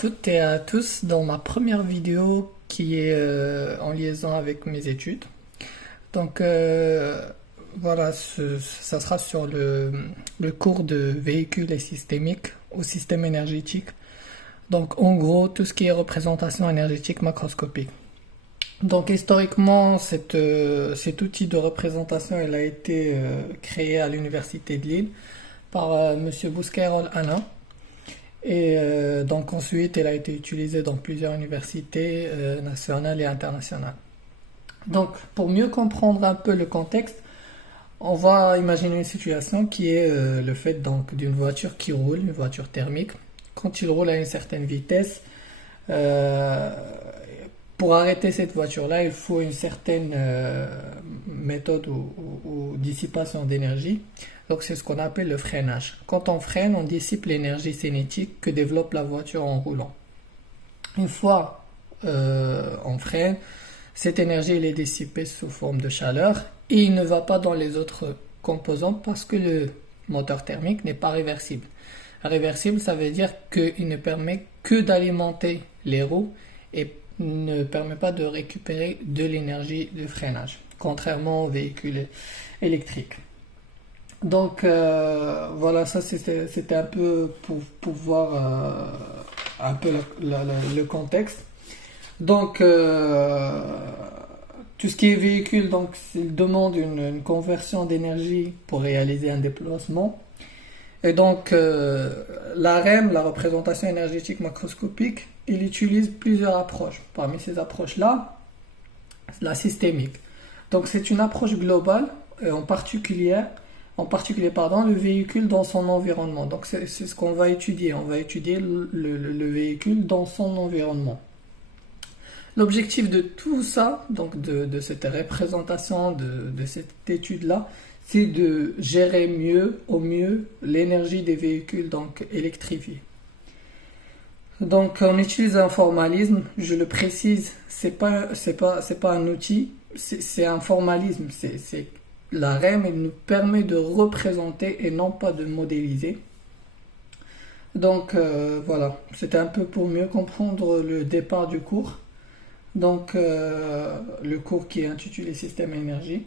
toutes et à tous dans ma première vidéo qui est en liaison avec mes études. Donc voilà, ça sera sur le cours de véhicules et systémiques au système énergétique. Donc en gros, tout ce qui est représentation énergétique macroscopique. Donc historiquement, cet outil de représentation il a été créé à l'université de Lille par Monsieur Bouscaïrol Alain. Et donc ensuite, elle a été utilisée dans plusieurs universités nationales et internationales. Donc pour mieux comprendre un peu le contexte, on va imaginer une situation qui est le fait donc d'une voiture qui roule, une voiture thermique. Quand il roule à une certaine vitesse, pour arrêter cette voiture-là, il faut une certaine méthode ou dissipation d'énergie. Donc c'est ce qu'on appelle le freinage. Quand on freine, on dissipe l'énergie cinétique que développe la voiture en roulant. Une fois on freine, cette énergie elle est dissipée sous forme de chaleur et il ne va pas dans les autres composants parce que le moteur thermique n'est pas réversible. Réversible, ça veut dire qu'il ne permet que d'alimenter les roues et ne permet pas de récupérer de l'énergie de freinage, contrairement aux véhicules électriques. Donc voilà, ça c'était un peu pour voir un peu le contexte. Donc tout ce qui est véhicule, donc il demande une conversion d'énergie pour réaliser un déplacement. Et donc la REM, la représentation énergétique macroscopique, il utilise plusieurs approches. Parmi ces approches-là, la systémique. Donc c'est une approche globale, en particulier le véhicule dans son environnement. Donc c'est ce qu'on va étudier. On va étudier le véhicule dans son environnement. L'objectif de tout ça, donc de cette représentation, de cette étude-là, c'est de gérer au mieux l'énergie des véhicules donc électrifiés. Donc on utilise un formalisme, je le précise, c'est pas un outil, c'est un formalisme, c'est la REM, elle nous permet de représenter et non pas de modéliser. Donc voilà, c'était un peu pour mieux comprendre le départ du cours. Donc le cours qui est intitulé Système et énergie.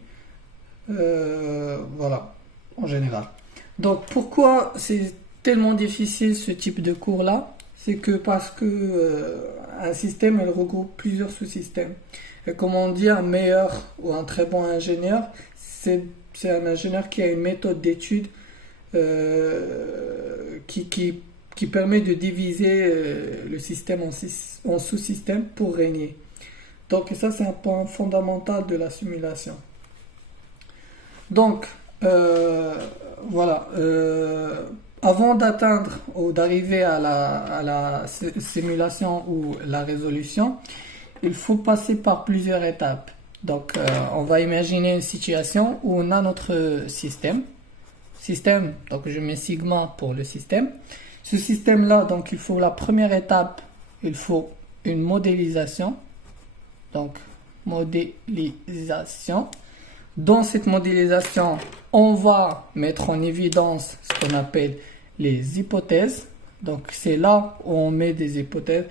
Voilà, en général. Donc pourquoi c'est tellement difficile ce type de cours-là? C'est que parce que un système, il regroupe plusieurs sous-systèmes. Et comme on dit, un meilleur ou un très bon ingénieur, c'est un ingénieur qui a une méthode d'étude qui permet de diviser le système en sous-systèmes pour régner. Donc ça, c'est un point fondamental de la simulation. Donc, voilà. Avant d'atteindre ou d'arriver à la simulation ou la résolution, il faut passer par plusieurs étapes. Donc, on va imaginer une situation où on a notre système. Donc je mets sigma pour le système. Ce système-là, donc il faut la première étape, il faut une modélisation. Donc, modélisation. Dans cette modélisation, on va mettre en évidence ce qu'on appelle les hypothèses. Donc, c'est là où on met des hypothèses.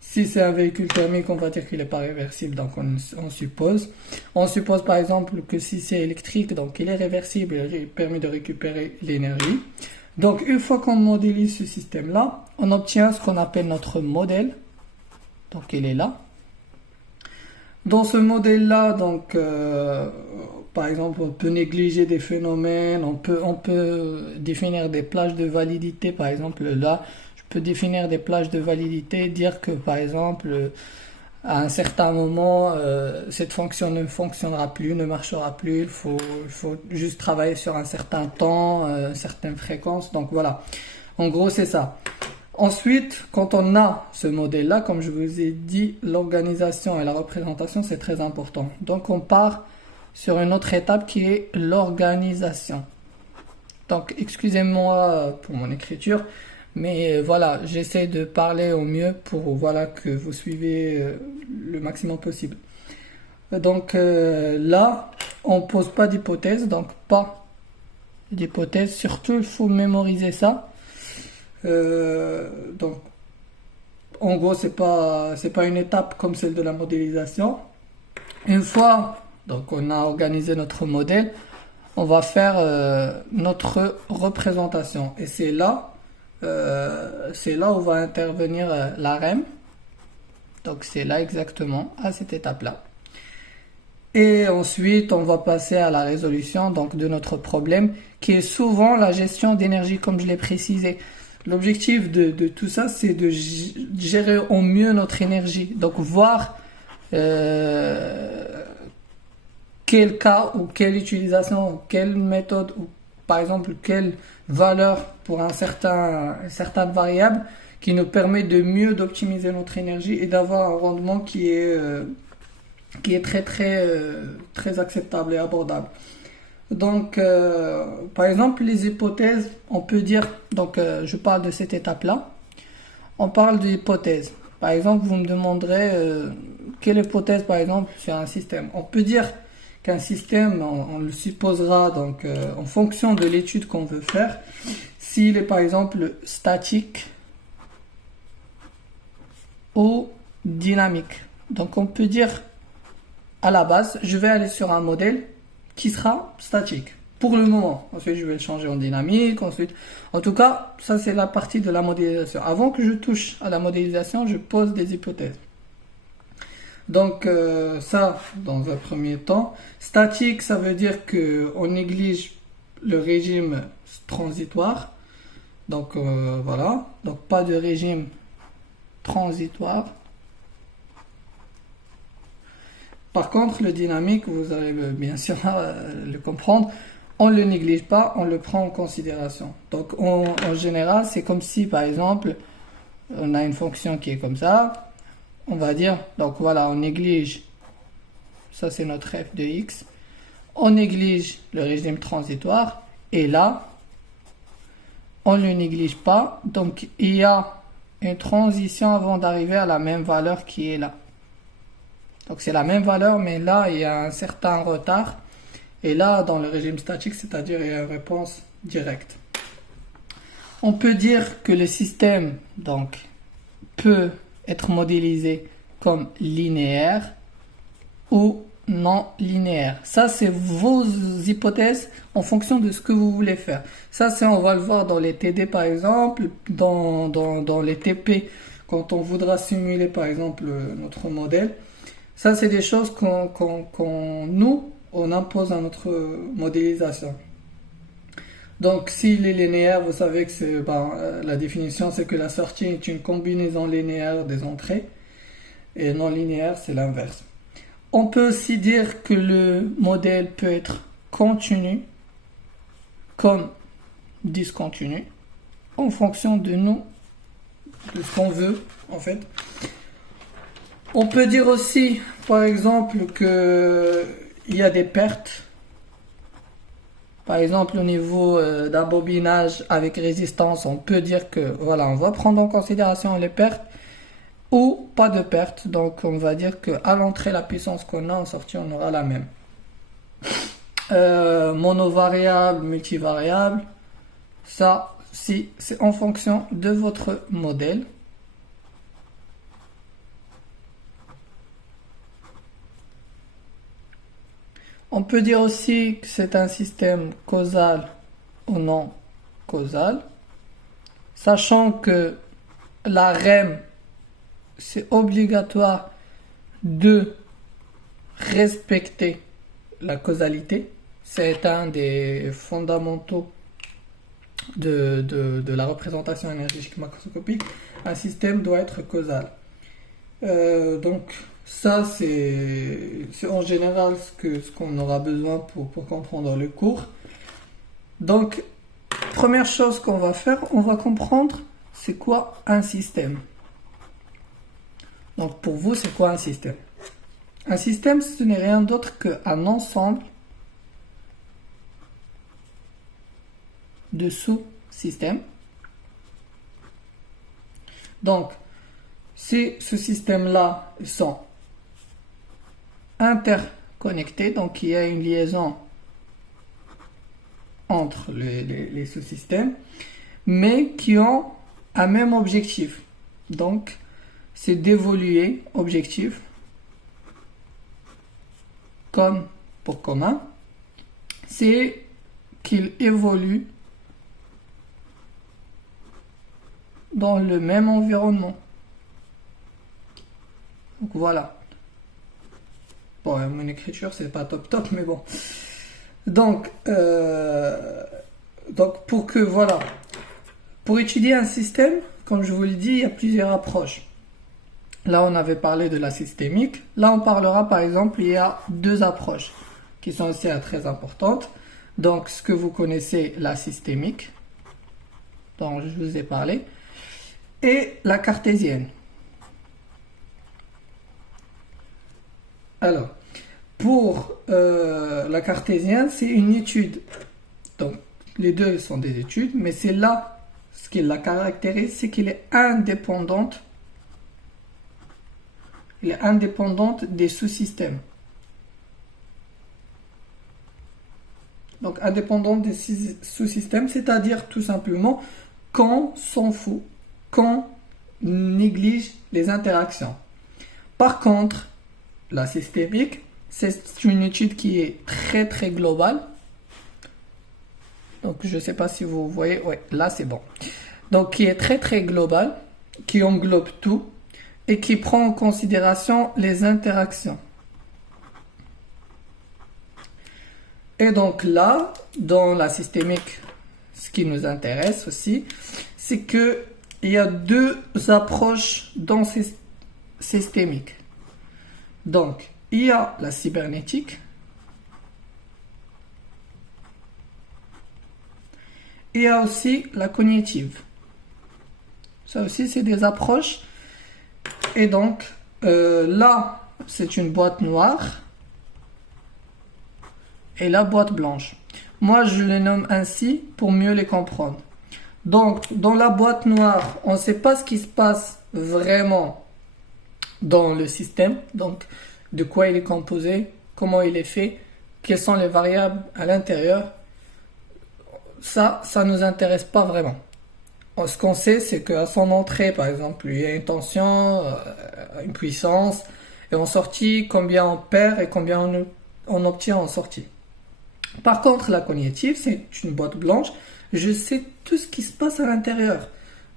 Si c'est un véhicule thermique, on va dire qu'il n'est pas réversible, donc on suppose. On suppose par exemple que si c'est électrique, donc il est réversible, il permet de récupérer l'énergie. Donc, une fois qu'on modélise ce système-là, on obtient ce qu'on appelle notre modèle. Donc, il est là. Dans ce modèle-là, donc, par exemple, on peut négliger des phénomènes, on peut définir des plages de validité. Par exemple, là, je peux définir des plages de validité, dire que, par exemple, à un certain moment, cette fonction ne fonctionnera plus, ne marchera plus. Il faut juste travailler sur un certain temps, une certaine fréquence. Donc voilà, en gros, c'est ça. Ensuite, quand on a ce modèle-là, comme je vous ai dit, l'organisation et la représentation, c'est très important. Donc, on part sur une autre étape qui est l'organisation. Donc, excusez-moi pour mon écriture, mais voilà, j'essaie de parler au mieux pour voilà, que vous suivez le maximum possible. Donc là, on ne pose pas d'hypothèse, donc pas d'hypothèse. Surtout, il faut mémoriser ça. Donc, En gros, c'est pas une étape comme celle de la modélisation. Une fois donc on a organisé notre modèle, on va faire notre représentation. Et c'est là où va intervenir la REM. Donc c'est là exactement, à cette étape-là. Et ensuite, on va passer à la résolution donc, de notre problème, qui est souvent la gestion d'énergie, comme je l'ai précisé. L'objectif de tout ça, c'est de gérer au mieux notre énergie. Donc voir quel cas ou quelle utilisation, ou quelle méthode, ou par exemple quelle valeur pour une certaine variable qui nous permet de mieux d'optimiser notre énergie et d'avoir un rendement qui est très acceptable et abordable. Donc, par exemple, les hypothèses, on peut dire, donc je parle de cette étape-là, on parle d'hypothèses. Par exemple, vous me demanderez quelle hypothèse, par exemple, sur un système. On peut dire qu'un système, on le supposera donc en fonction de l'étude qu'on veut faire, s'il est par exemple statique ou dynamique. Donc on peut dire à la base, je vais aller sur un modèle qui sera statique pour le moment. Ensuite, je vais le changer en dynamique. Ensuite, en tout cas, ça c'est la partie de la modélisation. Avant que je touche à la modélisation, je pose des hypothèses. Donc ça, dans un premier temps. Statique, ça veut dire qu'on néglige le régime transitoire. Donc voilà. Donc pas de régime transitoire. Par contre, le dynamique, vous allez bien sûr le comprendre, on ne le néglige pas, on le prend en considération. Donc en général, c'est comme si par exemple, on a une fonction qui est comme ça, on va dire, donc voilà, on néglige, ça c'est notre f de x, on néglige le régime transitoire, et là, on ne le néglige pas, donc il y a une transition avant d'arriver à la même valeur qui est là. Donc c'est la même valeur, mais là il y a un certain retard. Et là, dans le régime statique, c'est-à-dire il y a une réponse directe. On peut dire que le système donc, peut être modélisé comme linéaire ou non linéaire. Ça, c'est vos hypothèses en fonction de ce que vous voulez faire. Ça, on va le voir dans les TD par exemple, dans les TP, quand on voudra simuler par exemple notre modèle. Ça, c'est des choses on impose à notre modélisation. Donc, s'il est linéaire, vous savez que la définition, c'est que la sortie est une combinaison linéaire des entrées. Et non linéaire, c'est l'inverse. On peut aussi dire que le modèle peut être continu comme discontinu en fonction de ce qu'on veut, en fait. On peut dire aussi, par exemple, qu'il y a des pertes. Par exemple, au niveau d'un bobinage avec résistance, on peut dire que, voilà, on va prendre en considération les pertes ou pas de pertes. Donc, on va dire qu'à l'entrée, la puissance qu'on a, en sortie, on aura la même. Monovariable, multivariable, ça, si, c'est en fonction de votre modèle. On peut dire aussi que c'est un système causal ou non causal, sachant que la REM, c'est obligatoire de respecter la causalité. C'est un des fondamentaux de la représentation énergétique macroscopique. Un système doit être causal. Donc, ça, c'est en général ce qu'on aura besoin pour comprendre le cours. Donc, première chose qu'on va faire, on va comprendre c'est quoi un système. Donc, pour vous, c'est quoi un système? Un système, ce n'est rien d'autre qu'un ensemble de sous-systèmes. Donc, si ce système-là sont interconnectés, donc il y a une liaison entre les sous-systèmes, mais qui ont un même objectif. Donc, c'est d'évoluer, objectif, comme pour commun, c'est qu'il évolue dans le même environnement. Donc voilà. Bon, mon écriture c'est pas top, mais bon. Donc pour que voilà, pour étudier un système, comme je vous l'ai dit, il y a plusieurs approches. Là, on avait parlé de la systémique. Là, on parlera, par exemple, il y a deux approches qui sont aussi très importantes. Donc, ce que vous connaissez, la systémique, dont je vous ai parlé, et la cartésienne. Alors, pour la cartésienne, c'est une étude. Donc, les deux sont des études, mais c'est là, ce qui la caractérise, c'est qu'il est indépendante. Elle est indépendante des sous-systèmes. Donc, indépendante des sous-systèmes, c'est-à-dire tout simplement qu'on s'en fout, qu'on néglige les interactions. Par contre, la systémique, c'est une étude qui est très très globale. Donc, je ne sais pas si vous voyez, ouais, là c'est bon. Donc, qui est très très globale, qui englobe tout, et qui prend en considération les interactions. Et donc là, dans la systémique, ce qui nous intéresse aussi, c'est qu'il y a deux approches dans ces systémiques. Donc, il y a la cybernétique, et il y a aussi la cognitive. Ça aussi, c'est des approches. Et donc, là, c'est une boîte noire et la boîte blanche. Moi, je les nomme ainsi pour mieux les comprendre. Donc, dans la boîte noire, on ne sait pas ce qui se passe vraiment dans le système. Donc, de quoi il est composé, comment il est fait, quelles sont les variables à l'intérieur. Ça ne nous intéresse pas vraiment. Ce qu'on sait, c'est qu'à son entrée, par exemple, il y a une tension, une puissance, et en sortie, combien on perd et combien on obtient en sortie. Par contre, la cognitive, c'est une boîte blanche. Je sais tout ce qui se passe à l'intérieur.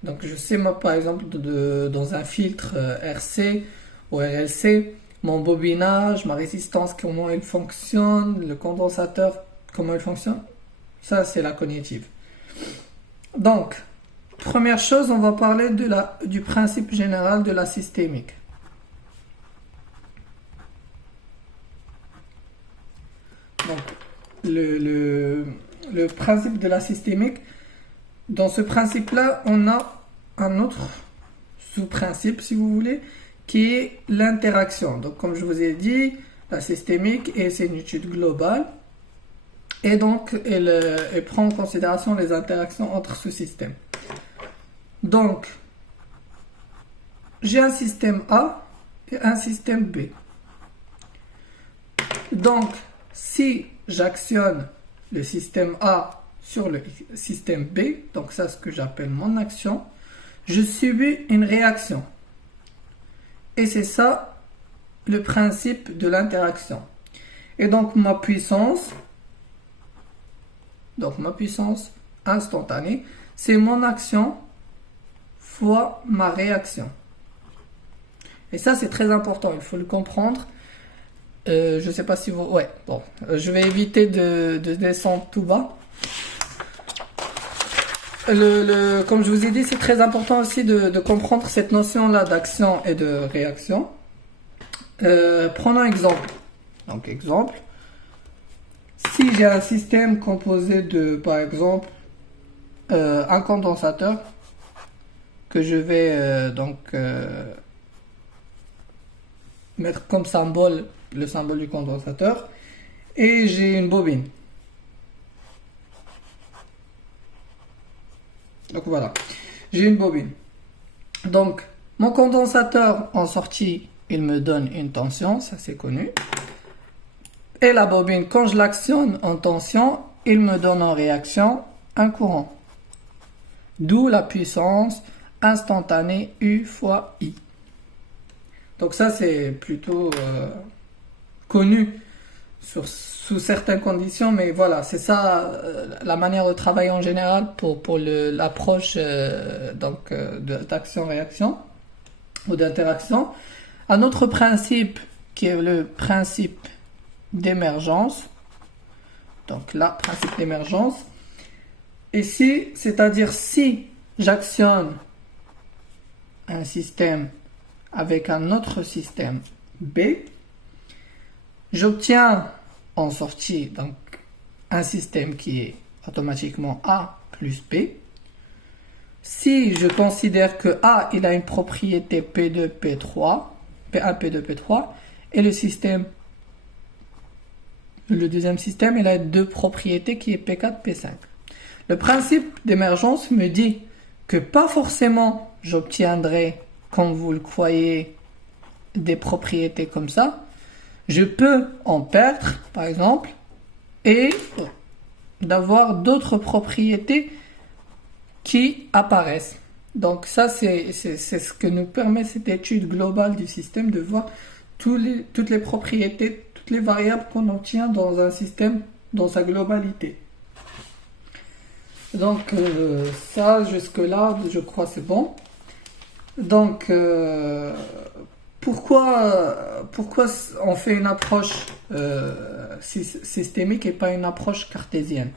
Donc, je sais, moi, par exemple, dans un filtre RC ou RLC, mon bobinage, ma résistance, comment elle fonctionne, le condensateur, comment il fonctionne. Ça, c'est la cognitive. Donc, première chose, on va parler du principe général de la systémique. Donc, le principe de la systémique, dans ce principe-là, on a un autre sous-principe, si vous voulez, qui est l'interaction. Donc, comme je vous ai dit, la systémique, c'est une étude globale, et donc, elle prend en considération les interactions entre sous-systèmes. Donc, j'ai un système A et un système B. Donc, si j'actionne le système A sur le système B, donc ça, c'est ce que j'appelle mon action, je subis une réaction. Et c'est ça le principe de l'interaction. Et donc, ma puissance instantanée, c'est mon action fois ma réaction. Et ça, c'est très important, il faut le comprendre. Je ne sais pas si vous... Ouais, bon, je vais éviter de descendre tout bas. Comme je vous ai dit, c'est très important aussi de comprendre cette notion-là d'action et de réaction. Prenons un exemple. Donc, exemple. Si j'ai un système composé de, par exemple, un condensateur, que je vais mettre comme symbole le symbole du condensateur, et j'ai une bobine. Donc voilà, j'ai une bobine. Donc mon condensateur en sortie, il me donne une tension, ça c'est connu. Et la bobine, quand je l'actionne en tension, il me donne en réaction un courant. D'où la puissance instantanée U fois I. Donc ça, c'est plutôt connu sous certaines conditions, mais voilà, c'est ça la manière de travailler en général pour l'approche d'action-réaction ou d'interaction. Un autre principe qui est le principe d'émergence. Donc là, principe d'émergence. Ici, c'est-à-dire si j'actionne un système avec un autre système B, j'obtiens en sortie donc un système qui est automatiquement A plus B. Si je considère que A il a une propriété P2, P3, P1, P2, P3, et le deuxième système il a deux propriétés qui est P4, P5. Le principe d'émergence me dit que pas forcément j'obtiendrai, comme vous le croyez, des propriétés comme ça. Je peux en perdre, par exemple, et d'avoir d'autres propriétés qui apparaissent. Donc ça, c'est ce que nous permet cette étude globale du système, de voir toutes les propriétés, toutes les variables qu'on obtient dans un système, dans sa globalité. Donc ça, jusque-là, je crois c'est bon. Donc, pourquoi on fait une approche systémique et pas une approche cartésienne?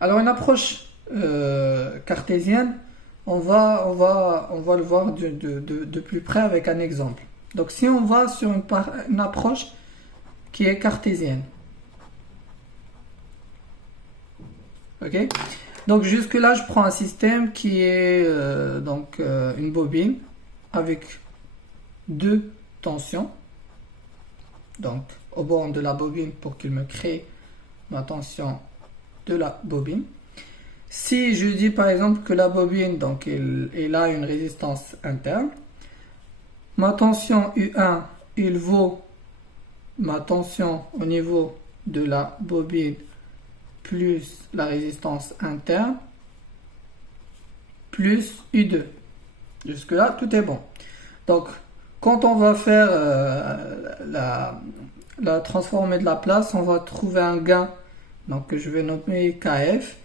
Alors, une approche cartésienne, on va le voir de plus près avec un exemple. Donc, si on va sur une approche qui est cartésienne, ok? Donc jusque là, je prends un système qui est une bobine avec deux tensions. Donc au bord de la bobine pour qu'il me crée ma tension de la bobine. Si je dis par exemple que la bobine donc elle a une résistance interne, ma tension U1 il vaut ma tension au niveau de la bobine plus la résistance interne, plus U2. Jusque là, tout est bon. Donc, quand on va faire la transformée de la place, on va trouver un gain, donc que je vais nommer KF,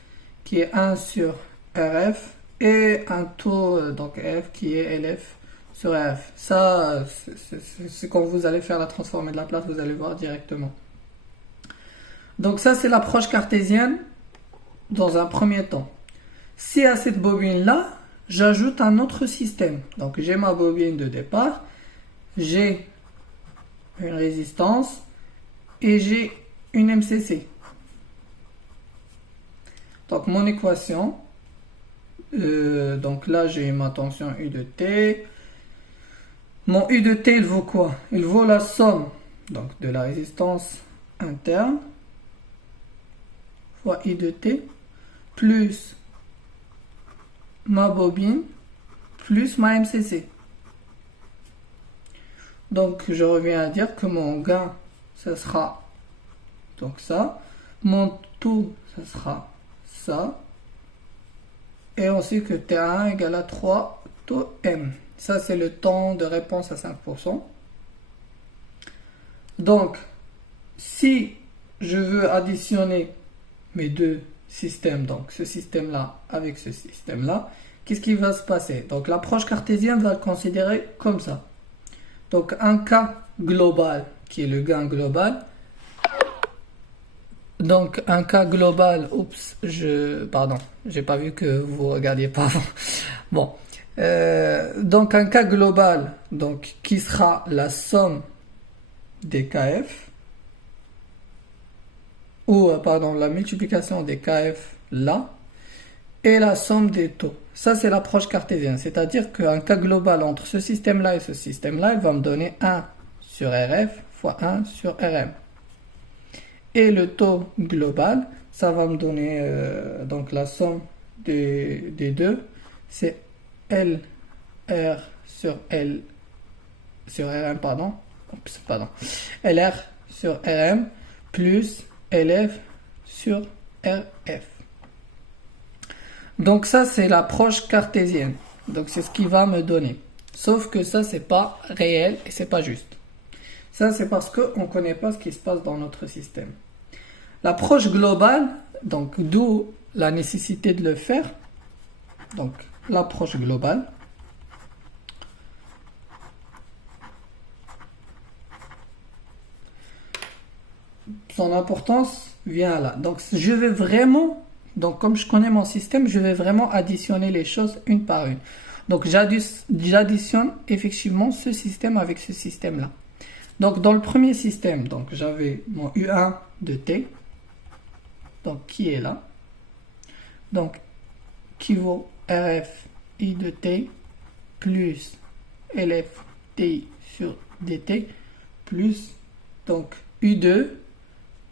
qui est 1 sur RF, et un taux, donc F, qui est LF sur RF. Ça, c'est quand vous allez faire la transformée de la place, vous allez voir directement. Donc ça, c'est l'approche cartésienne dans un premier temps. Si à cette bobine-là, j'ajoute un autre système. Donc j'ai ma bobine de départ, j'ai une résistance et j'ai une MCC. Donc mon équation, donc là j'ai ma tension U de T. Mon U de T, il vaut quoi? Il vaut la somme donc, de la résistance interne fois I de T plus ma bobine plus ma MCC. Donc je reviens à dire que mon gain ce sera donc ça, mon tout ce sera ça, et aussi que T1 égale à 3 taux M. Ça c'est le temps de réponse à 5%. Donc si je veux additionner mes deux systèmes, donc ce système-là avec ce système-là, qu'est-ce qui va se passer? Donc l'approche cartésienne va le considérer comme ça. Donc un cas global, qui est le gain global. Donc un cas global, pardon, j'ai pas vu que vous regardiez pas avant. Bon, donc un cas global, donc qui sera la somme des KF, ou pardon, la multiplication des KF là, et la somme des taux. Ça c'est l'approche cartésienne, c'est-à-dire qu'un cas global entre ce système-là et ce système-là, il va me donner 1 sur RF fois 1 sur RM. Et le taux global, ça va me donner donc la somme des deux, c'est LR sur L sur RM, pardon, LR sur RM plus LF sur RF. Donc ça c'est l'approche cartésienne. Donc c'est ce qui va me donner. Sauf que ça, c'est pas réel et c'est pas juste. Ça, c'est parce qu'on ne connaît pas ce qui se passe dans notre système. L'approche globale, donc d'où la nécessité de le faire. Donc, l'approche globale. Son importance vient là. Donc, je vais vraiment, donc comme je connais mon système, je vais vraiment additionner les choses une par une. Donc, j'additionne effectivement ce système avec ce système-là. Donc, dans le premier système, donc j'avais mon U1 de T, donc qui est là. Donc, qui vaut RF I de T plus LF TI sur DT plus donc U2.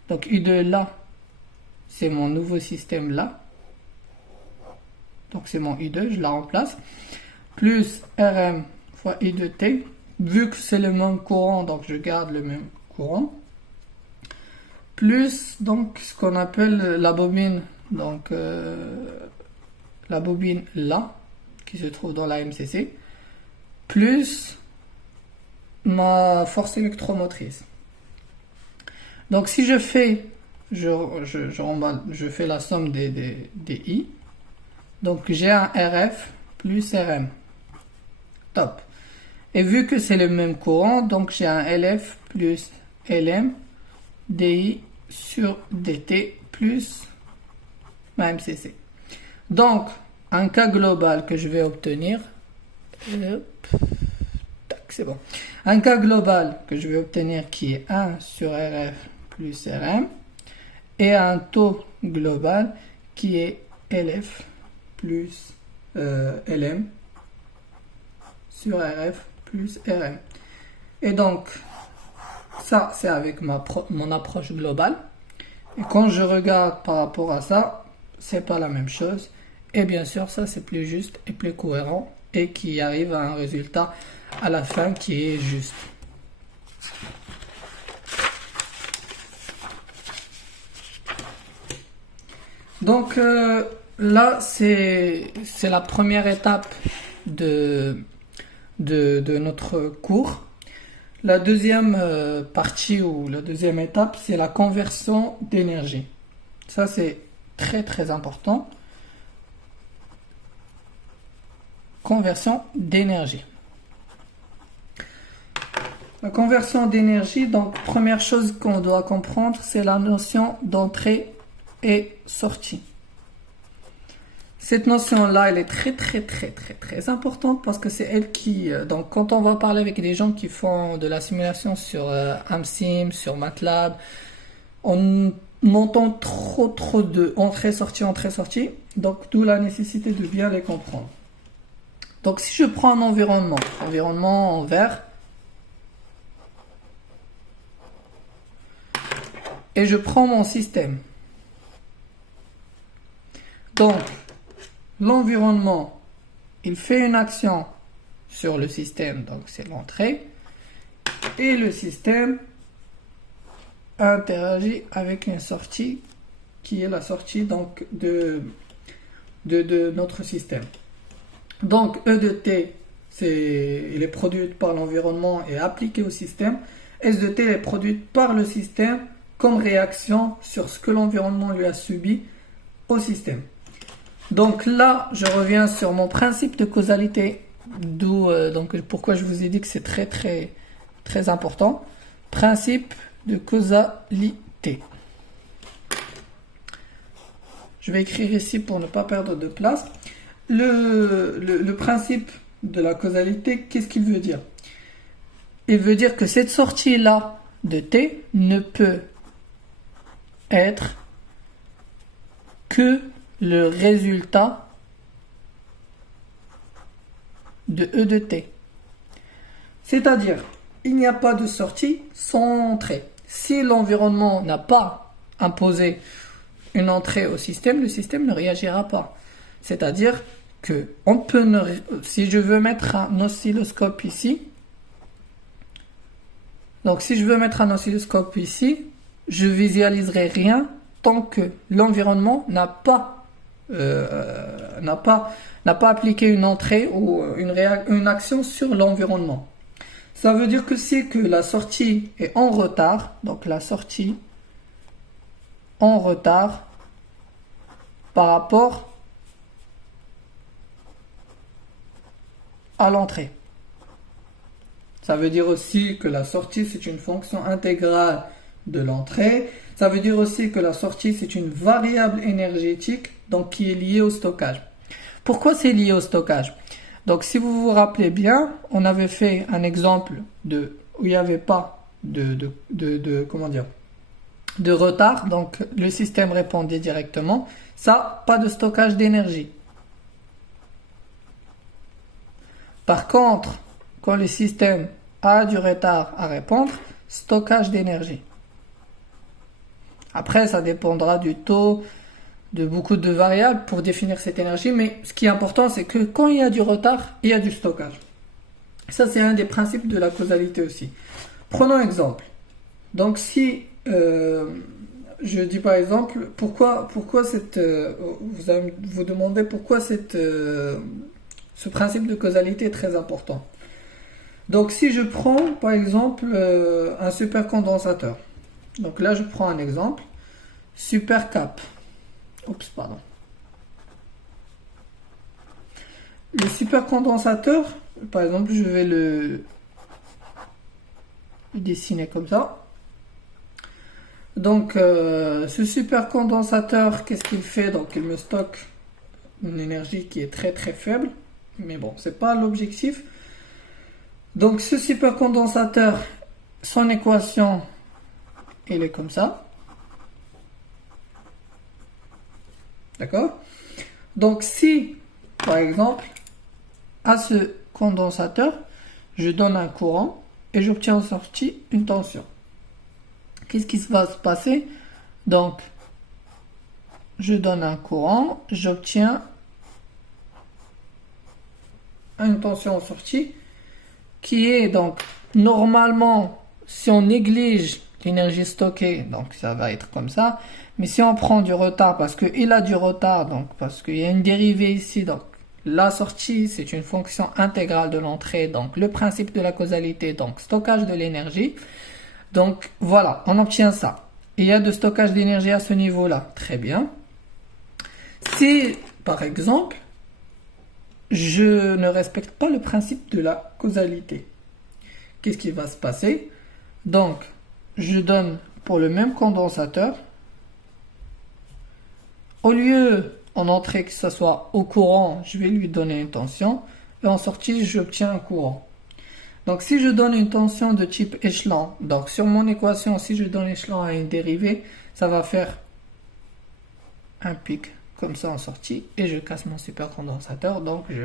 Donc U2 là, c'est mon nouveau système là. Donc c'est mon U2, je la remplace. Plus RM fois I de T. Vu que c'est le même courant, donc je garde le même courant. Plus donc ce qu'on appelle la bobine. Donc la bobine là, qui se trouve dans la MCC. Plus ma force électromotrice. Donc si je fais, je fais la somme des I. Donc j'ai un RF plus RM. Top. Et vu que c'est le même courant, donc j'ai un LF plus LM DI sur DT plus ma MCC. Donc, un cas global que je vais obtenir, c'est bon. Un cas global que je vais obtenir qui est 1 sur RF plus RM et un taux global qui est LF plus LM sur RF plus RM. Et donc, ça, c'est avec mon approche globale. Et quand je regarde par rapport à ça, c'est pas la même chose. Et bien sûr, ça, c'est plus juste et plus cohérent et qui arrive à un résultat à la fin qui est juste. Donc, là, c'est la première étape de notre cours. La deuxième partie ou la deuxième étape, c'est la conversion d'énergie. Ça, c'est très très important. Conversion d'énergie. La conversion d'énergie, donc première chose qu'on doit comprendre, c'est la notion d'entrée et sortie. Cette notion-là, elle est très importante parce que c'est elle qui... Donc, quand on va parler avec des gens qui font de la simulation sur AmSim, sur MATLAB, on entend trop de entrée-sortie. Donc, d'où la nécessité de bien les comprendre. Donc, si je prends un environnement en vert, et je prends mon système. Donc, l'environnement, il fait une action sur le système, donc c'est l'entrée, et le système interagit avec une sortie qui est la sortie donc de notre système. Donc E de T, il est produit par l'environnement et appliqué au système. S de T est produite par le système comme réaction sur ce que l'environnement lui a subi au système. Donc là, je reviens sur mon principe de causalité, d'où donc pourquoi je vous ai dit que c'est très important. Principe de causalité. Je vais écrire ici pour ne pas perdre de place. Le principe de la causalité, qu'est-ce qu'il veut dire? Il veut dire que cette sortie-là de T ne peut être que le résultat de E de T. C'est-à-dire, il n'y a pas de sortie sans entrée. Si l'environnement n'a pas imposé une entrée au système, le système ne réagira pas. C'est-à-dire que si je veux mettre un oscilloscope ici, donc si je veux mettre un oscilloscope ici, je visualiserai rien tant que l'environnement n'a pas n'a pas appliqué une entrée ou une action sur l'environnement. Ça veut dire que c'est que la sortie est en retard, donc la sortie en retard par rapport à l'entrée. Ça veut dire aussi que la sortie, c'est une fonction intégrale de l'entrée. Ça veut dire aussi que la sortie, c'est une variable énergétique, donc qui est liée au stockage. Pourquoi c'est lié au stockage? Donc, si vous vous rappelez bien, on avait fait un exemple où il n'y avait pas de retard, donc le système répondait directement. Ça, pas de stockage d'énergie. Par contre, quand le système a du retard à répondre, stockage d'énergie. Après, ça dépendra du taux, de beaucoup de variables pour définir cette énergie, mais ce qui est important, c'est que quand il y a du retard, il y a du stockage. Ça, c'est un des principes de la causalité aussi. Prenons un exemple. Donc, si je dis par exemple, pourquoi cette, vous allez vous demander pourquoi ce principe de causalité est très important. Donc, si je prends par exemple un supercondensateur, donc là, je prends un exemple, supercap. Oups, pardon. Le supercondensateur, par exemple, je vais le dessiner comme ça. Donc, ce supercondensateur, qu'est-ce qu'il fait? Donc, il me stocke une énergie qui est très très faible. Mais bon, c'est pas l'objectif. Donc, ce supercondensateur, son équation, elle est comme ça. D'accord? Donc, si, par exemple, à ce condensateur, je donne un courant et j'obtiens en sortie une tension. Qu'est-ce qui va se passer? Donc, je donne un courant, j'obtiens une tension en sortie qui est donc, normalement, si on néglige l'énergie stockée, donc ça va être comme ça. Mais si on prend du retard, parce qu'il a du retard, donc parce qu'il y a une dérivée ici, donc la sortie, c'est une fonction intégrale de l'entrée, donc le principe de la causalité, donc stockage de l'énergie. Donc voilà, on obtient ça. Et il y a de stockage d'énergie à ce niveau-là. Très bien. Si, par exemple, je ne respecte pas le principe de la causalité, qu'est-ce qui va se passer? Donc, je donne pour le même condensateur, au lieu en entrée que ce soit au courant, je vais lui donner une tension, et en sortie, j'obtiens un courant. Donc, si je donne une tension de type échelon, donc sur mon équation, si je donne échelon à une dérivée, ça va faire un pic comme ça en sortie, et je casse mon supercondensateur, donc je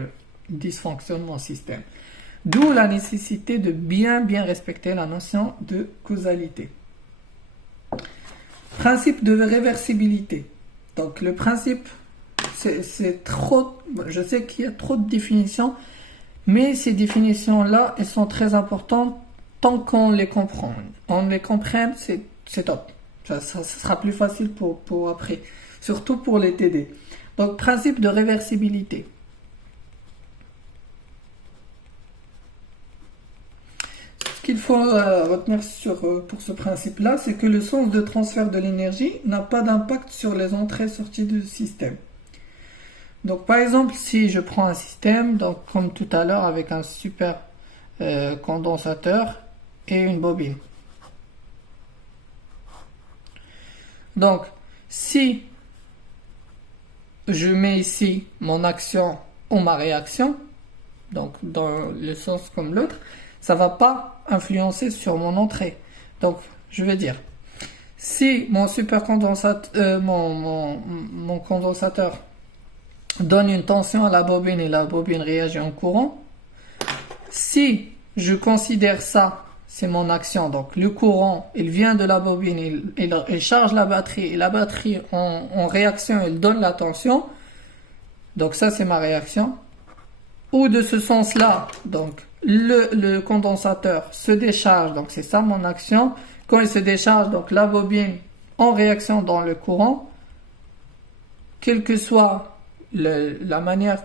dysfonctionne mon système. D'où la nécessité de bien respecter la notion de causalité. Principe de réversibilité. Donc le principe, c'est trop, je sais qu'il y a trop de définitions, mais ces définitions-là, elles sont très importantes tant qu'on les comprend. On les comprenne, c'est top. Ça sera plus facile pour après, surtout pour les TD. Donc principe de réversibilité. Ce qu'il faut retenir pour ce principe-là, c'est que le sens de transfert de l'énergie n'a pas d'impact sur les entrées-sorties du système. Donc par exemple, si je prends un système, donc comme tout à l'heure avec un super condensateur et une bobine. Donc si je mets ici mon action ou ma réaction, donc dans le sens comme l'autre, ça va pas influencer sur mon entrée. Donc, je vais dire, si mon supercondensateur, mon condensateur donne une tension à la bobine et la bobine réagit en courant, si je considère ça, c'est mon action, donc le courant, il vient de la bobine, il charge la batterie, et la batterie en réaction, il donne la tension, donc ça c'est ma réaction. Ou de ce sens-là, donc le condensateur se décharge, donc c'est ça mon action. Quand il se décharge, donc la bobine en réaction dans le courant, quel que soit la manière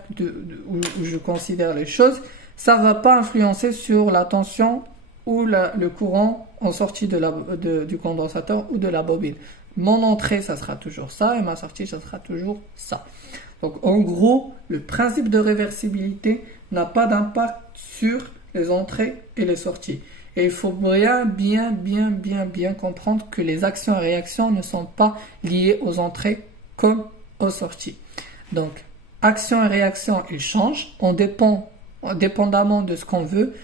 où je considère les choses, ça ne va pas influencer sur la tension ou le courant en sortie du condensateur ou de la bobine. Mon entrée, ça sera toujours ça, et ma sortie, ça sera toujours ça. Donc en gros, le principe de réversibilité n'a pas d'impact sur les entrées et les sorties. Et il faut bien comprendre que les actions et réactions ne sont pas liées aux entrées comme aux sorties. Donc, action et réaction, ils changent, dépendamment de ce qu'on veut.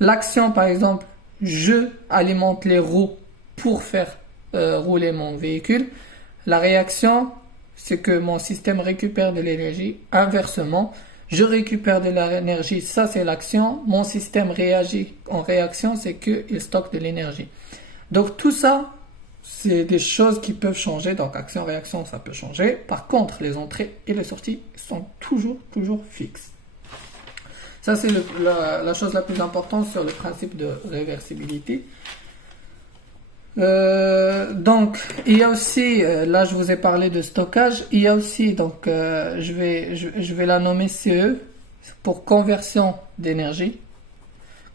L'action, par exemple, je alimente les roues pour faire rouler mon véhicule. La réaction, c'est que mon système récupère de l'énergie. Inversement, je récupère de l'énergie, ça c'est l'action. Mon système réagit en réaction, c'est qu'il stocke de l'énergie. Donc tout ça, c'est des choses qui peuvent changer. Donc action-réaction, ça peut changer. Par contre, les entrées et les sorties sont toujours fixes. Ça, c'est la chose la plus importante sur le principe de réversibilité. Donc, il y a aussi, là je vous ai parlé de stockage, il y a aussi, donc je vais la nommer CE pour conversion d'énergie.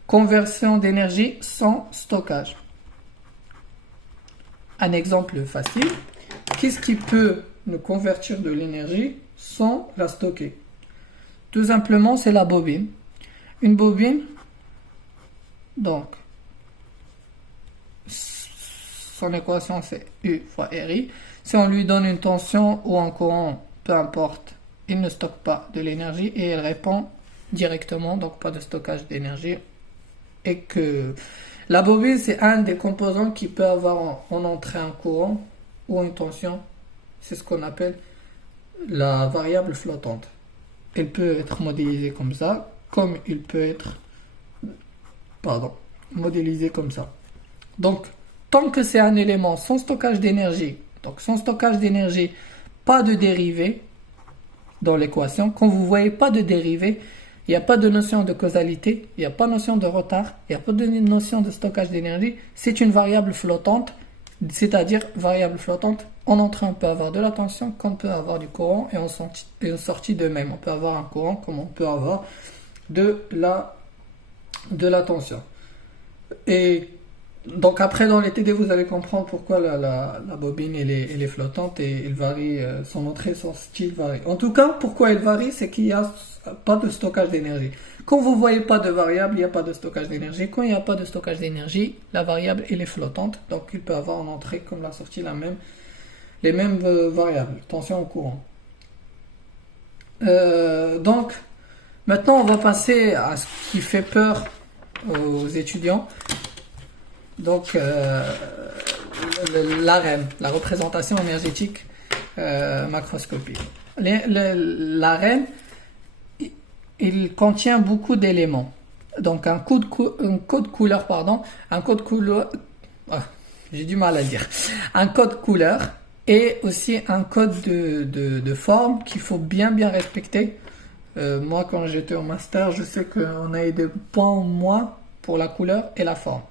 Conversion d'énergie sans stockage. Un exemple facile, qu'est-ce qui peut nous convertir de l'énergie sans la stocker? Tout simplement, c'est la bobine. Une bobine, donc, son équation c'est U fois RI. Si on lui donne une tension ou un courant, peu importe, il ne stocke pas de l'énergie et elle répond directement, donc pas de stockage d'énergie. Et que la bobine, c'est un des composants qui peut avoir en entrée un courant ou une tension. C'est ce qu'on appelle la variable flottante. Elle peut être modélisée comme ça, comme il peut être modélisé comme ça. Donc, tant que c'est un élément sans stockage d'énergie, donc sans stockage d'énergie, pas de dérivée dans l'équation. Quand vous voyez pas de dérivée, il n'y a pas de notion de causalité, il n'y a pas de notion de retard, il n'y a pas de notion de stockage d'énergie. C'est une variable flottante, c'est-à-dire variable flottante. En entrée, on peut avoir de la tension, comme on peut avoir du courant, et en sortie de même. On peut avoir un courant, comme on peut avoir de la tension. Et donc après, dans les TD, vous allez comprendre pourquoi la bobine elle est flottante et elle varie, son entrée, son style varie. En tout cas, pourquoi elle varie, c'est qu'il n'y a pas de stockage d'énergie. Quand vous ne voyez pas de variable, il n'y a pas de stockage d'énergie. Quand il n'y a pas de stockage d'énergie, la variable elle est flottante. Donc il peut avoir en entrée comme la sortie les mêmes variables, tension ou courant. Donc maintenant, on va passer à ce qui fait peur aux étudiants. Donc, l'AREM, la représentation énergétique macroscopique. L'AREM, il contient beaucoup d'éléments. Donc, un code couleur, j'ai du mal à le dire. Un code couleur et aussi un code de forme qu'il faut bien respecter. Moi, quand j'étais au master, je sais qu'on a eu des points au moins pour la couleur et la forme.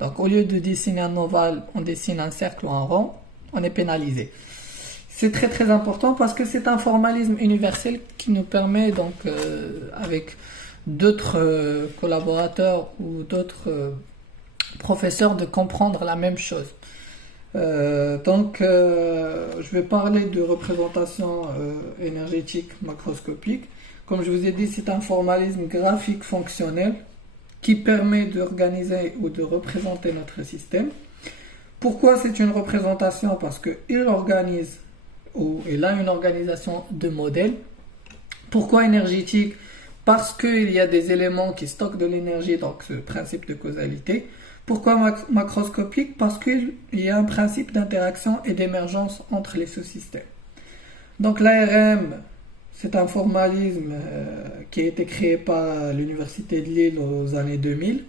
Donc, au lieu de dessiner un ovale, on dessine un cercle ou un rond, on est pénalisé. C'est très important parce que c'est un formalisme universel qui nous permet, donc, avec d'autres collaborateurs ou d'autres professeurs, de comprendre la même chose. Donc, je vais parler de représentation énergétique macroscopique. Comme je vous ai dit, c'est un formalisme graphique fonctionnel qui permet d'organiser ou de représenter notre système. Pourquoi c'est une représentation? Parce qu'il organise ou il a une organisation de modèles. Pourquoi énergétique? Parce qu'il y a des éléments qui stockent de l'énergie, donc ce principe de causalité. Pourquoi macroscopique? Parce qu'il y a un principe d'interaction et d'émergence entre les sous-systèmes. Donc l'ARM, c'est un formalisme qui a été créé par l'Université de Lille aux années 2000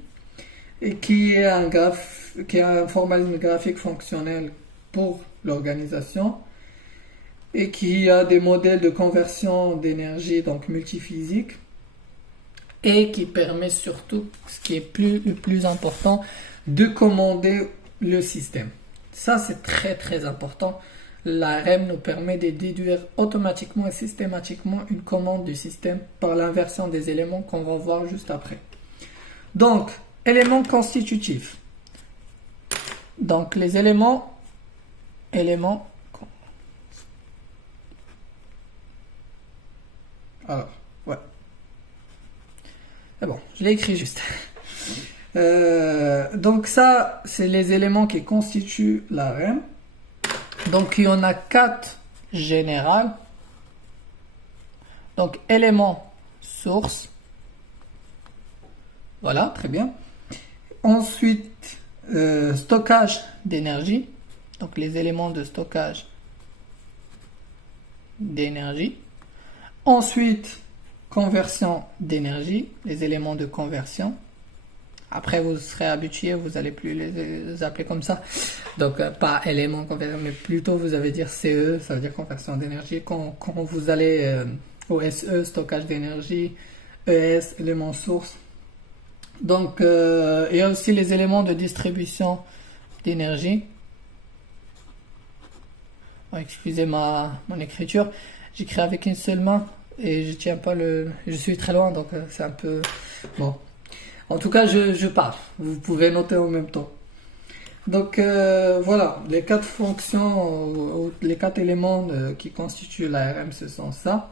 et qui est un formalisme graphique fonctionnel pour l'organisation et qui a des modèles de conversion d'énergie, donc multiphysique, et qui permet surtout, ce qui est le plus important, de commander le système. Ça, c'est très important la REM nous permet de déduire automatiquement et systématiquement une commande du système par l'inversion des éléments qu'on va voir juste après. Donc, éléments constitutifs. Donc, les éléments. Alors, ouais. C'est bon, je l'ai écrit juste. Donc ça, c'est les éléments qui constituent la REM. Donc il y en a 4 générales. Donc éléments source. Voilà, très bien. Ensuite, stockage d'énergie. Donc les éléments de stockage d'énergie. Ensuite, conversion d'énergie, les éléments de conversion. Après, vous serez habitué, vous n'allez plus les appeler comme ça. Donc, pas éléments conversion, mais plutôt vous allez dire CE, ça veut dire conversion d'énergie. Quand vous allez au SE, stockage d'énergie, ES, éléments source. Donc, il y a aussi les éléments de distribution d'énergie. Oh, excusez mon écriture. J'écris avec une seule main et je tiens pas je suis très loin, donc c'est un peu bon. En tout cas, je parle. Vous pouvez noter en même temps. Donc voilà, les 4 fonctions, les 4 éléments qui constituent la RM, ce sont ça.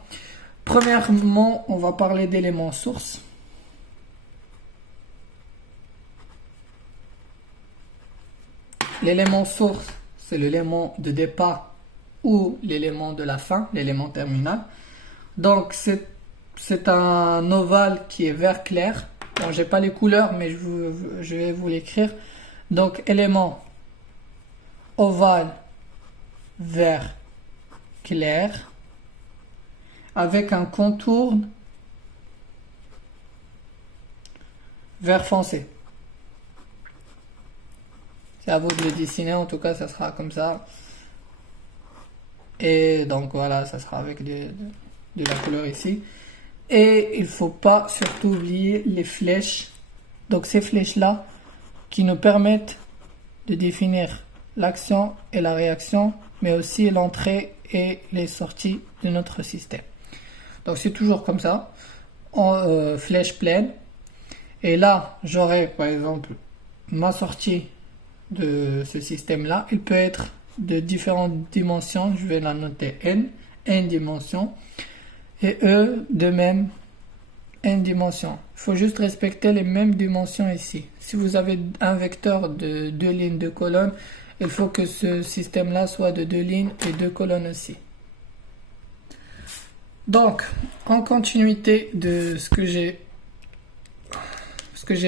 Premièrement, on va parler d'éléments sources. L'élément source, c'est l'élément de départ ou l'élément de la fin, l'élément terminal. Donc c'est un ovale qui est vert clair. Bon, j'ai pas les couleurs, mais je vais vous l'écrire. Donc élément ovale vert clair avec un contour vert foncé. C'est à vous de le dessiner, en tout cas ça sera comme ça. Et donc voilà, ça sera avec de la couleur ici. Et il ne faut pas surtout oublier les flèches. Donc ces flèches-là qui nous permettent de définir l'action et la réaction, mais aussi l'entrée et les sorties de notre système. Donc c'est toujours comme ça, en flèche pleine. Et là, j'aurai par exemple ma sortie de ce système-là. Il peut être de différentes dimensions. Je vais la noter n dimensions. Et E, de même, n dimensions. Il faut juste respecter les mêmes dimensions ici. Si vous avez un vecteur de 2 lignes, 2 colonnes, il faut que ce système-là soit de 2 lignes et 2 colonnes aussi. Donc, en continuité de ce que j'ai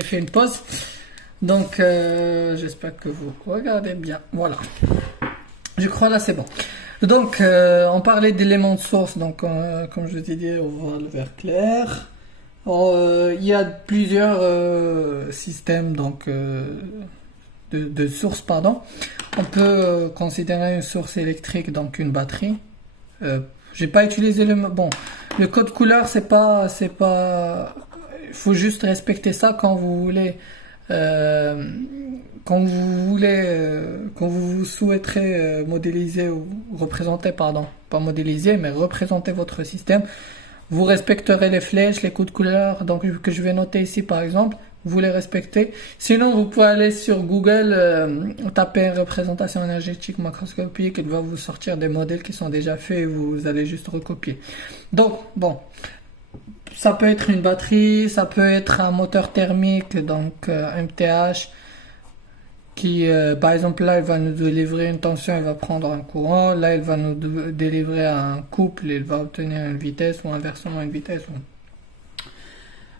fait une pause. Donc, j'espère que vous regardez bien. Voilà. Je crois là, c'est bon. Donc, on parlait d'éléments de source. Donc, comme je vous ai dit, on voit le vert clair. Il y a plusieurs systèmes donc, de sources. Pardon. On peut considérer une source électrique, donc une batterie. J'ai pas utilisé le code couleur, c'est pas. Il faut juste respecter ça quand vous voulez. Quand vous souhaiterez modéliser ou représenter, pardon, pas modéliser, mais représenter votre système, vous respecterez les flèches, les codes couleurs, donc que je vais noter ici par exemple, vous les respectez. Sinon, vous pouvez aller sur Google, taper représentation énergétique macroscopique, il va vous sortir des modèles qui sont déjà faits et vous allez juste recopier. Donc, bon. Ça peut être une batterie, ça peut être un moteur thermique, donc MTH, qui, par exemple, là, il va nous délivrer une tension, il va prendre un courant. Là, il va nous délivrer un couple, il va obtenir une vitesse ou inversement une vitesse.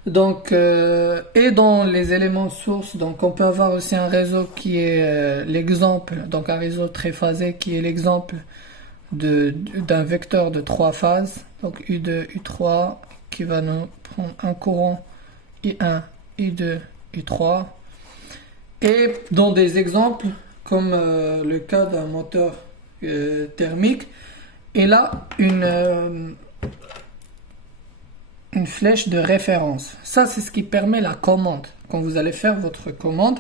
Donc, et dans les éléments sources, donc on peut avoir aussi un réseau qui est l'exemple, donc un réseau triphasé qui est l'exemple d'un vecteur de 3 phases, donc U2, U3, qui va nous prendre un courant I1, I2, I3. Et dans des exemples, comme le cas d'un moteur thermique, et là, une flèche de référence. Ça, c'est ce qui permet la commande. Quand vous allez faire votre commande,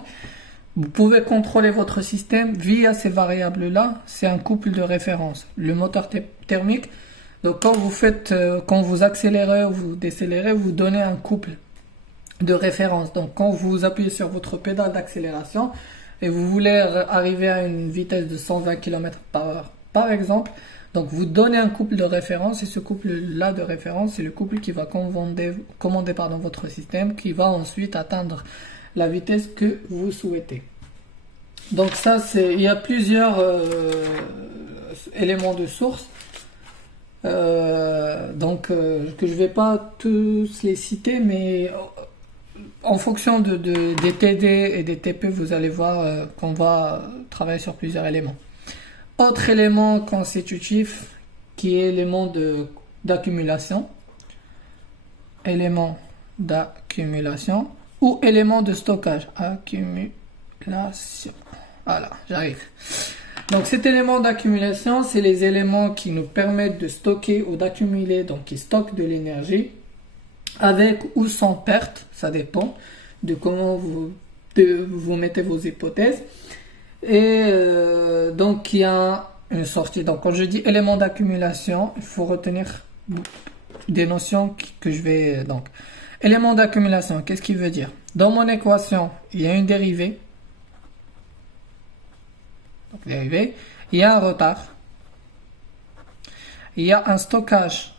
Vous pouvez contrôler votre système via ces variables-là. C'est un couple de référence. Le moteur thermique, donc quand vous accélérez ou vous décélérez, vous donnez un couple de référence. Donc quand vous appuyez sur votre pédale d'accélération et vous voulez arriver à une vitesse de 120 km/h par exemple, donc vous donnez un couple de référence et ce couple-là de référence, c'est le couple qui va commander votre système, qui va ensuite atteindre la vitesse que vous souhaitez. Donc ça, il y a plusieurs éléments de source. Que je vais pas tous les citer, mais en fonction des TD et des TP, vous allez voir qu'on va travailler sur plusieurs éléments. Autre élément constitutif qui est l'élément d'accumulation. Élément d'accumulation ou élément de stockage. Accumulation. Voilà, j'arrive. Donc cet élément d'accumulation, c'est les éléments qui nous permettent de stocker ou d'accumuler, donc qui stockent de l'énergie, avec ou sans perte, ça dépend de comment vous mettez vos hypothèses. Et donc il y a une sortie. Donc quand je dis élément d'accumulation, il faut retenir des notions que je vais... Donc, élément d'accumulation, qu'est-ce qu'il veut dire? Dans mon équation, il y a une dérivée. Donc, dérivée. Il y a un retard. Il y a un stockage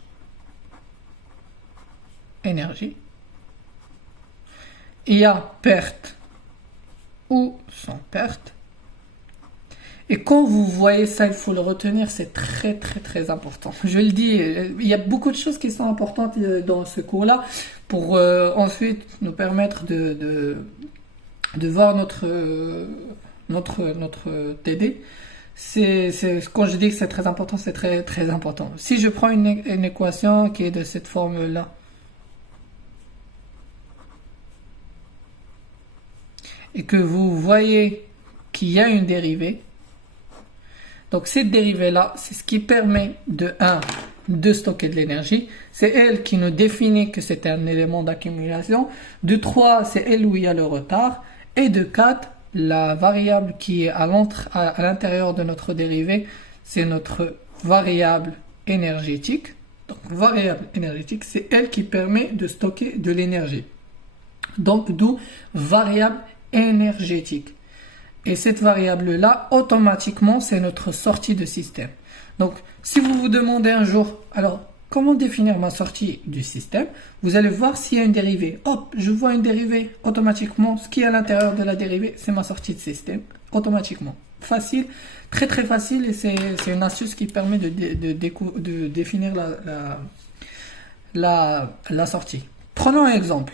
énergie. Il y a perte ou sans perte. Et quand vous voyez ça, il faut le retenir, c'est très très très important. Je le dis, il y a beaucoup de choses qui sont importantes dans ce cours-là pour ensuite nous permettre de voir notre TD. Quand je dis que c'est très important, c'est très très important. Si je prends une équation qui est de cette forme-là, et que vous voyez qu'il y a une dérivée, donc cette dérivée-là, c'est ce qui permet de 1, de stocker de l'énergie. C'est elle qui nous définit que c'est un élément d'accumulation. De 3, c'est elle où il y a le retard. Et de 4, la variable qui est à l'intérieur de notre dérivée, c'est notre variable énergétique. Donc variable énergétique, c'est elle qui permet de stocker de l'énergie. Donc d'où variable énergétique. Et cette variable-là, automatiquement, c'est notre sortie de système. Donc, si vous vous demandez un jour, alors, comment définir ma sortie du système? Vous allez voir s'il y a une dérivée. Hop, je vois une dérivée. Automatiquement, ce qui est à l'intérieur de la dérivée, c'est ma sortie de système. Automatiquement. Facile, très très facile. Et c'est une astuce qui permet de définir la sortie. Prenons un exemple.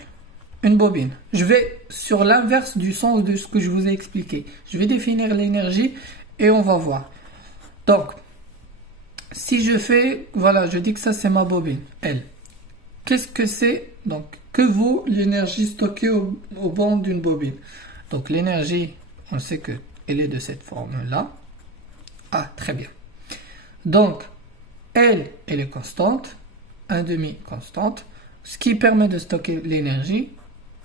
Une bobine. Je vais sur l'inverse du sens de ce que je vous ai expliqué. Je vais définir l'énergie et on va voir. Donc, si je fais, voilà, je dis que ça c'est ma bobine, elle. Qu'est-ce que c'est? Donc, que vaut l'énergie stockée au bord d'une bobine? Donc, l'énergie, on sait que elle est de cette forme-là. Ah, très bien. Donc, elle est constante, 1/2 constante. Ce qui permet de stocker l'énergie,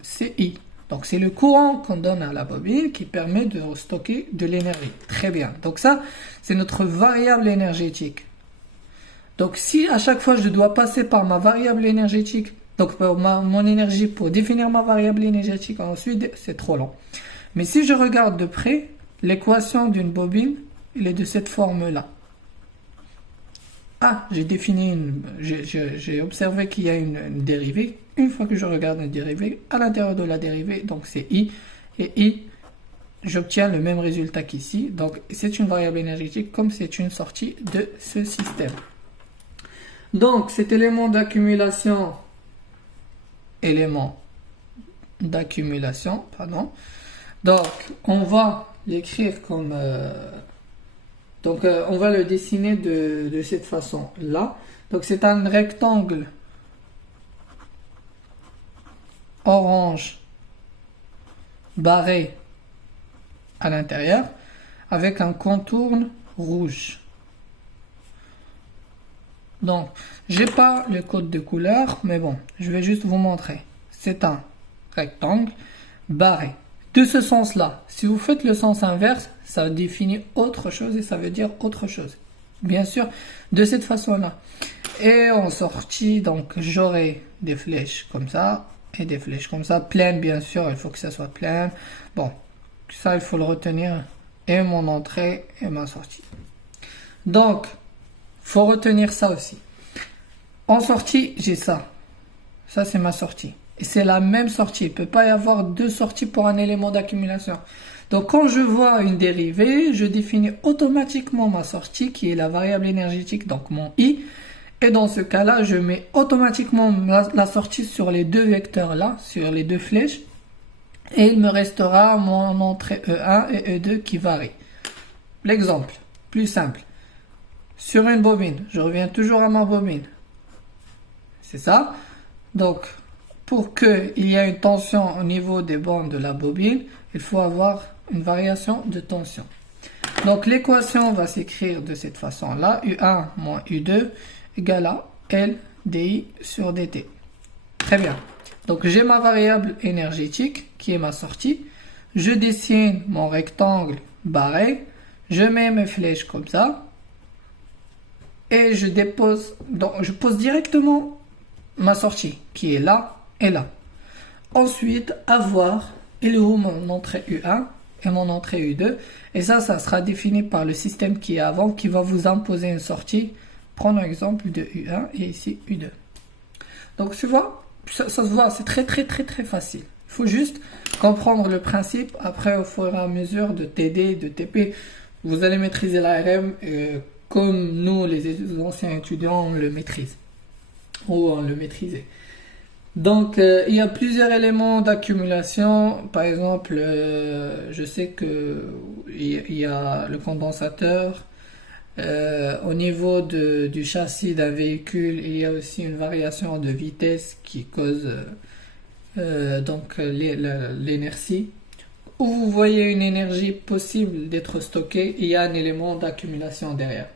c'est I. Donc c'est le courant qu'on donne à la bobine qui permet de stocker de l'énergie. Très bien. Donc ça, c'est notre variable énergétique. Donc si à chaque fois je dois passer par ma variable énergétique, donc par mon énergie pour définir ma variable énergétique, ensuite c'est trop long. Mais si je regarde de près, l'équation d'une bobine, elle est de cette forme-là. Ah, j'ai observé qu'il y a une dérivée. Une fois que je regarde une dérivée, à l'intérieur de la dérivée, donc c'est I, et I, j'obtiens le même résultat qu'ici. Donc c'est une variable énergétique comme c'est une sortie de ce système. Donc cet élément d'accumulation, donc on va l'écrire comme... on va le dessiner de cette façon-là. Donc, c'est un rectangle orange barré à l'intérieur avec un contour rouge. Donc, j'ai pas le code de couleur, mais bon, je vais juste vous montrer. C'est un rectangle barré. de ce sens-là. Si vous faites le sens inverse, ça définit autre chose et ça veut dire autre chose. Bien sûr, de cette façon-là. Et en sortie, donc j'aurai des flèches comme ça et des flèches comme ça. Pleines, bien sûr, il faut que ça soit plein. Bon, ça, il faut le retenir. Et mon entrée et ma sortie. Donc, faut retenir ça aussi. En sortie, j'ai ça. Ça, c'est ma sortie. Et c'est la même sortie. Il ne peut pas y avoir deux sorties pour un élément d'accumulation. Donc, quand je vois une dérivée, je définis automatiquement ma sortie, qui est la variable énergétique, donc mon I. Et dans ce cas-là, je mets automatiquement la sortie sur les deux vecteurs-là, sur les deux flèches. Et il me restera mon entrée E1 et E2 qui varient. L'exemple, plus simple. Sur une bobine, je reviens toujours à ma bobine. C'est ça. Donc, pour qu'il y ait une tension au niveau des bandes de la bobine, il faut avoir une variation de tension. Donc, l'équation va s'écrire de cette façon-là. U1 moins U2 égale à L dI sur dt. Très bien. Donc, j'ai ma variable énergétique qui est ma sortie. Je dessine mon rectangle barré. Je mets mes flèches comme ça. Et je dépose, donc je pose directement ma sortie qui est là et là. Ensuite, avoir, il est où mon entrée U1 et mon entrée U2. Et ça sera défini par le système qui est avant qui va vous imposer une sortie. Prenons l'exemple de U1 et ici U2. Donc tu vois, ça se voit, c'est très facile. Il faut juste comprendre le principe. Après, au fur et à mesure de TD, de TP, vous allez maîtriser l'ARM comme nous, les anciens étudiants, on le maîtrise. Ou on le maîtrisait. Donc, il y a plusieurs éléments d'accumulation. Par exemple, je sais que il y a le condensateur. Au niveau du châssis d'un véhicule, il y a aussi une variation de vitesse qui cause donc l'inertie. Où vous voyez une énergie possible d'être stockée, il y a un élément d'accumulation derrière.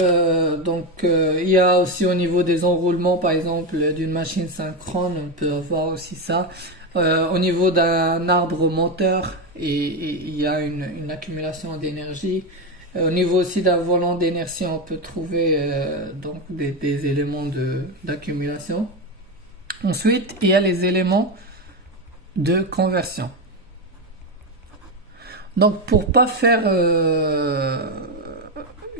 Il y a aussi au niveau des enroulements, par exemple, d'une machine synchrone, on peut avoir aussi ça. Au niveau d'un arbre moteur, il y a une accumulation d'énergie. Au niveau aussi d'un volant d'inertie, on peut trouver donc des éléments d'accumulation. Ensuite, il y a les éléments de conversion. Donc, pour pas faire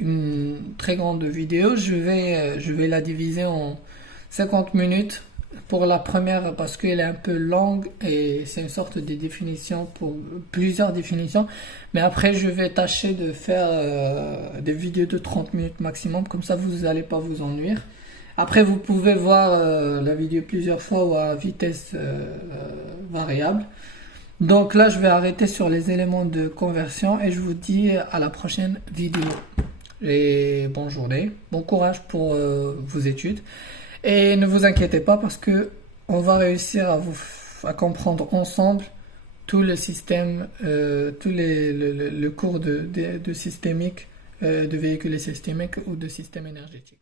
une très grande vidéo, je vais la diviser en 50 minutes pour la première parce qu'elle est un peu longue et c'est une sorte de définition pour plusieurs définitions. Mais après, je vais tâcher de faire des vidéos de 30 minutes maximum, comme ça vous n'allez pas vous ennuyer. Après, vous pouvez voir la vidéo plusieurs fois ou à vitesse variable. Donc là, je vais arrêter sur les éléments de conversion et je vous dis à la prochaine vidéo. Et bonne journée, bon courage pour vos études. Et ne vous inquiétez pas parce que on va réussir à comprendre ensemble tout le système, le cours de systémique, de véhicules systémiques ou de système énergétique.